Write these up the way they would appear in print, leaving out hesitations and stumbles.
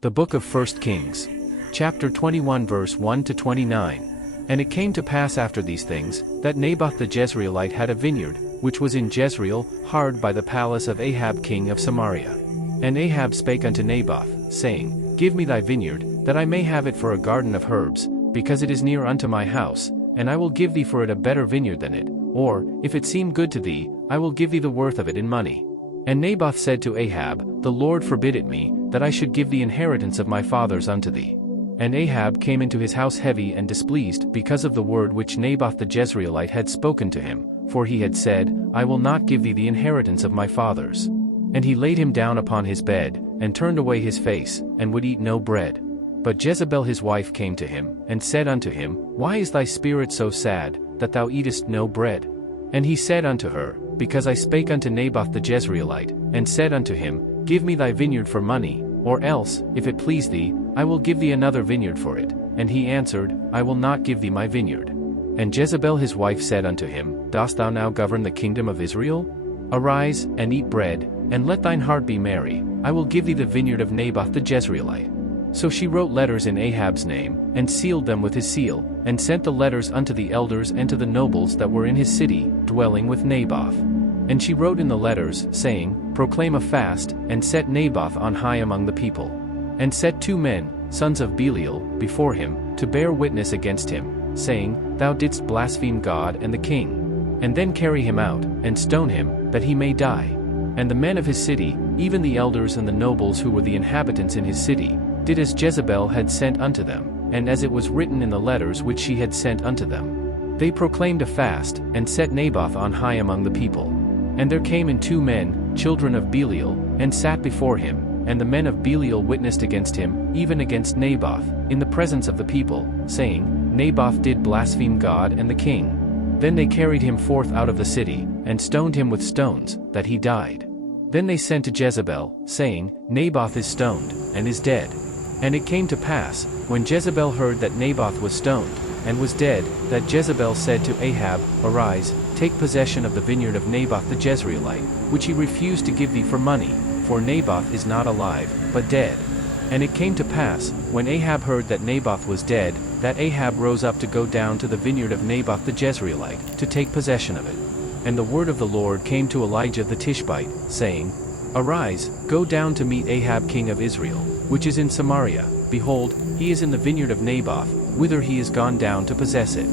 The Book of 1 Kings. Chapter 21 verse 1 to 29. And it came to pass after these things, that Naboth the Jezreelite had a vineyard, which was in Jezreel, hard by the palace of Ahab king of Samaria. And Ahab spake unto Naboth, saying, Give me thy vineyard, that I may have it for a garden of herbs, because it is near unto my house, and I will give thee for it a better vineyard than it, or, if it seem good to thee, I will give thee the worth of it in money. And Naboth said to Ahab, The Lord forbid it me, that I should give the inheritance of my fathers unto thee. And Ahab came into his house heavy and displeased because of the word which Naboth the Jezreelite had spoken to him, for he had said, I will not give thee the inheritance of my fathers. And he laid him down upon his bed, and turned away his face, and would eat no bread. But Jezebel his wife came to him, and said unto him, Why is thy spirit so sad, that thou eatest no bread? And he said unto her, Because I spake unto Naboth the Jezreelite, and said unto him, Give me thy vineyard for money, or else, if it please thee, I will give thee another vineyard for it. And he answered, I will not give thee my vineyard. And Jezebel his wife said unto him, Dost thou now govern the kingdom of Israel? Arise, and eat bread, and let thine heart be merry, I will give thee the vineyard of Naboth the Jezreelite. So she wrote letters in Ahab's name, and sealed them with his seal, and sent the letters unto the elders and to the nobles that were in his city, dwelling with Naboth. And she wrote in the letters, saying, Proclaim a fast, and set Naboth on high among the people. And set 2 men, sons of Belial, before him, to bear witness against him, saying, Thou didst blaspheme God and the king. And then carry him out, and stone him, that he may die. And the men of his city, even the elders and the nobles who were the inhabitants in his city, did as Jezebel had sent unto them, and as it was written in the letters which she had sent unto them. They proclaimed a fast, and set Naboth on high among the people. And there came in 2 men, children of Belial, and sat before him, and the men of Belial witnessed against him, even against Naboth, in the presence of the people, saying, Naboth did blaspheme God and the king. Then they carried him forth out of the city, and stoned him with stones, that he died. Then they sent to Jezebel, saying, Naboth is stoned, and is dead. And it came to pass, when Jezebel heard that Naboth was stoned, and was dead, that Jezebel said to Ahab, Arise, take possession of the vineyard of Naboth the Jezreelite, which he refused to give thee for money, for Naboth is not alive, but dead. And it came to pass, when Ahab heard that Naboth was dead, that Ahab rose up to go down to the vineyard of Naboth the Jezreelite, to take possession of it. And the word of the Lord came to Elijah the Tishbite, saying, Arise, go down to meet Ahab king of Israel, which is in Samaria. Behold, he is in the vineyard of Naboth, whither he is gone down to possess it.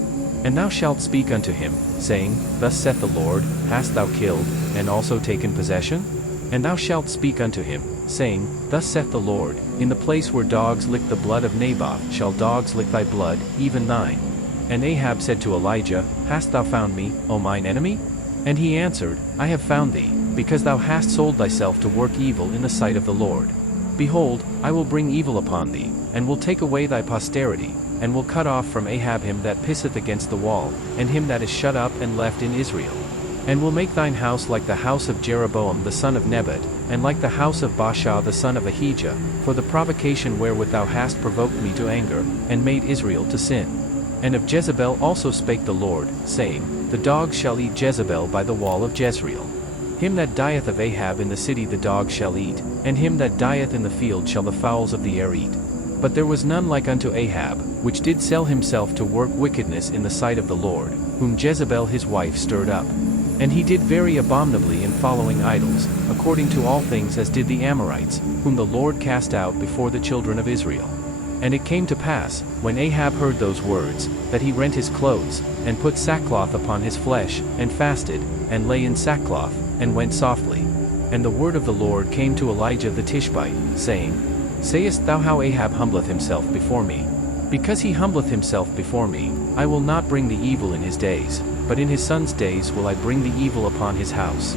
And thou shalt speak unto him, saying, Thus saith the Lord, Hast thou killed, and also taken possession? And thou shalt speak unto him, saying, Thus saith the Lord, In the place where dogs lick the blood of Naboth shall dogs lick thy blood, even thine. And Ahab said to Elijah, Hast thou found me, O mine enemy? And he answered, I have found thee, because thou hast sold thyself to work evil in the sight of the Lord. Behold, I will bring evil upon thee, and will take away thy posterity, and will cut off from Ahab him that pisseth against the wall, and him that is shut up and left in Israel. And will make thine house like the house of Jeroboam the son of Nebat, and like the house of Baasha the son of Ahijah, for the provocation wherewith thou hast provoked me to anger, and made Israel to sin. And of Jezebel also spake the Lord, saying, The dogs shall eat Jezebel by the wall of Jezreel. Him that dieth of Ahab in the city the dogs shall eat, and him that dieth in the field shall the fowls of the air eat. But there was none like unto Ahab, which did sell himself to work wickedness in the sight of the Lord, whom Jezebel his wife stirred up. And he did very abominably in following idols, according to all things as did the Amorites, whom the Lord cast out before the children of Israel. And it came to pass, when Ahab heard those words, that he rent his clothes, and put sackcloth upon his flesh, and fasted, and lay in sackcloth, and went softly. And the word of the Lord came to Elijah the Tishbite, saying, Sayest thou how Ahab humbleth himself before me? Because he humbleth himself before me, I will not bring the evil in his days, but in his son's days will I bring the evil upon his house.